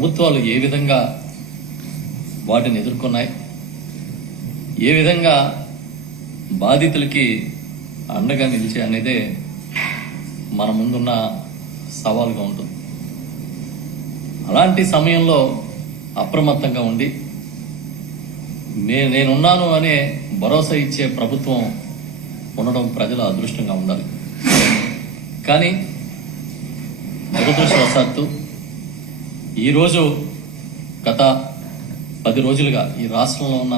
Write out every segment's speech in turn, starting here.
ప్రభుత్వాలు ఏ విధంగా వాటిని ఎదుర్కొన్నాయి, ఏ విధంగా బాధితులకి అండగా నిలిచే అనేదే మన ముందున్న సవాలుగా ఉంటుంది. అలాంటి సమయంలో అప్రమత్తంగా ఉండి నేనున్నాను అనే భరోసా ఇచ్చే ప్రభుత్వం ఉండడం ప్రజల అదృష్టంగా ఉండాలి. కానీ దురదృష్టవశాత్తు ఈరోజు గత 10 రోజులుగా ఈ రాష్ట్రంలో ఉన్న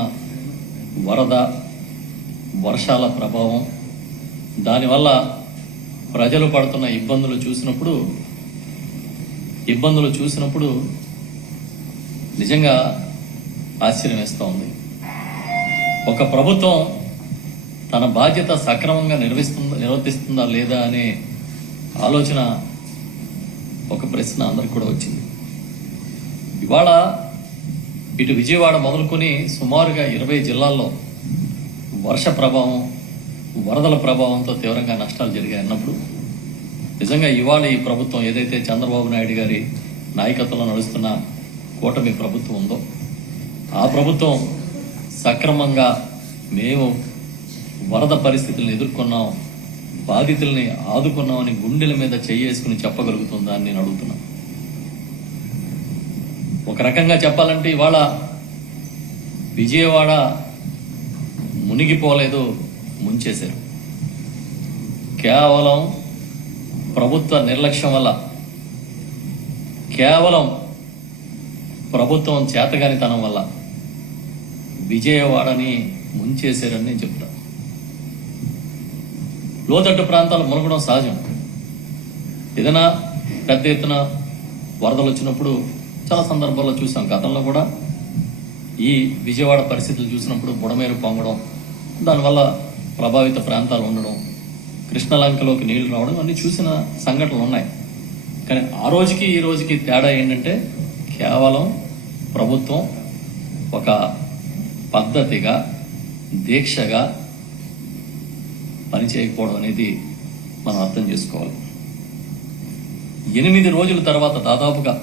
వరద, వర్షాల ప్రభావం, దానివల్ల ప్రజలు పడుతున్న ఇబ్బందులు చూసినప్పుడు నిజంగా ఆశ్చర్యం వేస్తూ ఉంది. ఒక ప్రభుత్వం తన బాధ్యత సక్రమంగా నిర్వర్తిస్తుందా లేదా అనే ఆలోచన, ఒక ప్రశ్న అందరికి కూడా వచ్చింది. ఇవాళ ఇటు విజయవాడ మొదలుకొని సుమారుగా 20 జిల్లాల్లో వర్ష ప్రభావం, వరదల ప్రభావంతో తీవ్రంగా నష్టాలు జరిగాయి అన్నప్పుడు నిజంగా ఇవాళ ఈ ప్రభుత్వం ఏదైతే చంద్రబాబు నాయుడు గారి నాయకత్వంలో నడుస్తున్న కూటమి ప్రభుత్వం ఉందో ఆ ప్రభుత్వం సక్రమంగా మేము వరద పరిస్థితులను ఎదుర్కొన్నాం, బాధితుల్ని ఆదుకున్నామని గుండెల మీద చేసుకుని చెప్పగలుగుతుందా అని నేను అడుగుతున్నా. ఒక రకంగా చెప్పాలంటే ఇవాళ విజయవాడ మునిగిపోలేదు, ముంచేశారు. కేవలం ప్రభుత్వ నిర్లక్ష్యం వల్ల, కేవలం ప్రభుత్వం చేతగానితనం వల్ల విజయవాడని ముంచేశారని నేను చెప్తాను. లోతట్టు ప్రాంతాలు మునగడం సహజం. ఏదైనా పెద్ద ఎత్తున వరదలు వచ్చినప్పుడు చాలా సందర్భాల్లో చూసాం. గతంలో కూడా ఈ విజయవాడ పరిస్థితులు చూసినప్పుడు బుడమేరు పొంగడం, దానివల్ల ప్రభావిత ప్రాంతాలు ఉండడం, కృష్ణలంకలోకి నీళ్లు రావడం అన్ని చూసిన సంఘటనలు ఉన్నాయి. కానీ ఆ రోజుకి ఈ రోజుకి తేడా ఏంటంటే కేవలం ప్రభుత్వం ఒక పద్ధతిగా, దీక్షగా పనిచేయకపోవడం అనేది మనం అర్థం చేసుకోవాలి. 8 రోజుల తర్వాత దాదాపుగా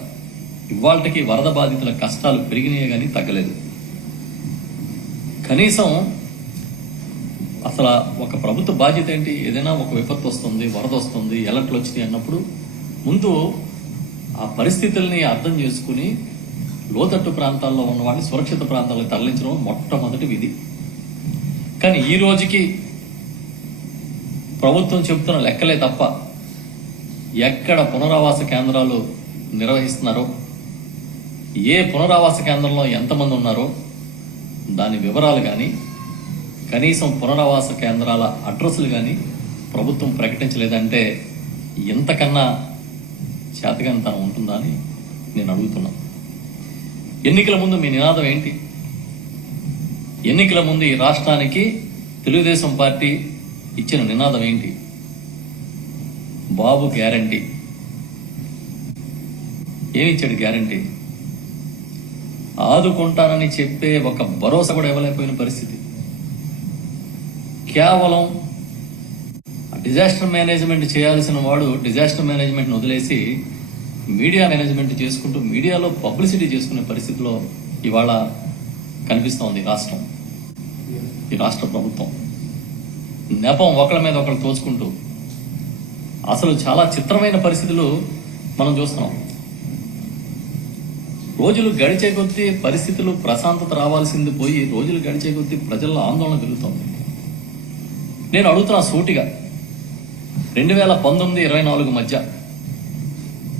ఇవాళకి వరద బాధితుల కష్టాలు పెరిగినాయే కానీ తగ్గలేదు. కనీసం అసలు ఒక ప్రభుత్వ బాధ్యత ఏంటి? ఏదైనా ఒక విపత్తు వస్తుంది, వరద వస్తుంది, ఎలర్ట్లు వచ్చినాయి అన్నప్పుడు ముందు ఆ పరిస్థితుల్ని అర్థం చేసుకుని లోతట్టు ప్రాంతాల్లో ఉన్న వాళ్ళని సురక్షిత ప్రాంతాలకు తరలించడం మొట్టమొదటి విధి. కానీ ఈ రోజుకి ప్రభుత్వం చెబుతున్న లెక్కలే తప్ప ఎక్కడ పునరావాస కేంద్రాలు నిర్వహిస్తున్నారో, ఏ పునరావాస కేంద్రంలో ఎంతమంది ఉన్నారో దాని వివరాలు కానీ, కనీసం పునరావాస కేంద్రాల అడ్రస్లు కానీ ప్రభుత్వం ప్రకటించలేదంటే ఎంతకన్నా చేతగానితనం ఉంటుందా అని నేను అడుగుతున్నా. ఎన్నికల ముందు మీ నినాదం ఏంటి? ఎన్నికల ముందు ఈ రాష్ట్రానికి తెలుగుదేశం పార్టీ ఇచ్చిన నినాదం ఏంటి? బాబు గ్యారంటీ. ఏమిచ్చాడు గ్యారంటీ? ఆదుకుంటానని చెప్పే ఒక భరోసా కూడా ఇవ్వలేకపోయిన పరిస్థితి. కేవలం డిజాస్టర్ మేనేజ్మెంట్ చేయాల్సిన వాడు డిజాస్టర్ మేనేజ్మెంట్ని వదిలేసి మీడియా మేనేజ్మెంట్ చేసుకుంటూ మీడియాలో పబ్లిసిటీ చేసుకునే పరిస్థితిలో ఇవాళ కనిపిస్తోంది రాష్ట్రం, ఈ రాష్ట్ర ప్రభుత్వం. నెపం ఒకళ్ళ మీద ఒకళ్ళు తోచుకుంటూ అసలు చాలా చిత్రమైన పరిస్థితులు మనం చూస్తున్నాం. రోజులు గడిచే కొద్దీ పరిస్థితులు ప్రశాంతత రావాల్సింది పోయి రోజులు గడిచే కొద్దీ ప్రజల్లో ఆందోళన పెరుగుతోంది. నేను అడుగుతున్నా సూటిగా, 2019-24 మధ్య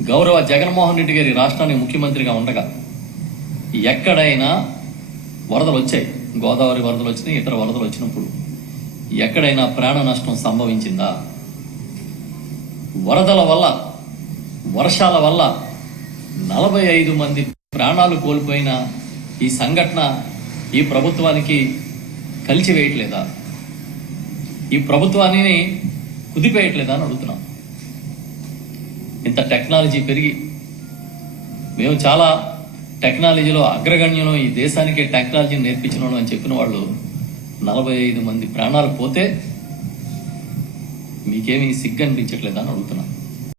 గౌరవ జగన్మోహన్ రెడ్డి గారి రాష్ట్రానికి ముఖ్యమంత్రిగా ఉండగా ఎక్కడైనా వరదలు వచ్చాయి, గోదావరి వరదలు వచ్చినాయి, ఇతర వరదలు వచ్చినప్పుడు ఎక్కడైనా ప్రాణ నష్టం సంభవించిందా? వరదల వల్ల, వర్షాల వల్ల 45 మంది ప్రాణాలు కోల్పోయిన ఈ సంఘటన ఈ ప్రభుత్వానికి కలిచివేయట్లేదా? ఈ ప్రభుత్వాన్ని కుదిపేయట్లేదా అని అడుగుతున్నాం. ఇంత టెక్నాలజీ పెరిగి మేము చాలా టెక్నాలజీలో అగ్రగణ్యం, ఈ దేశానికే టెక్నాలజీని నేర్పించిన అని చెప్పిన వాళ్ళు 45 మంది ప్రాణాలు పోతే మీకేమీ సిగ్గు అనిపించట్లేదా అని అడుగుతున్నాం.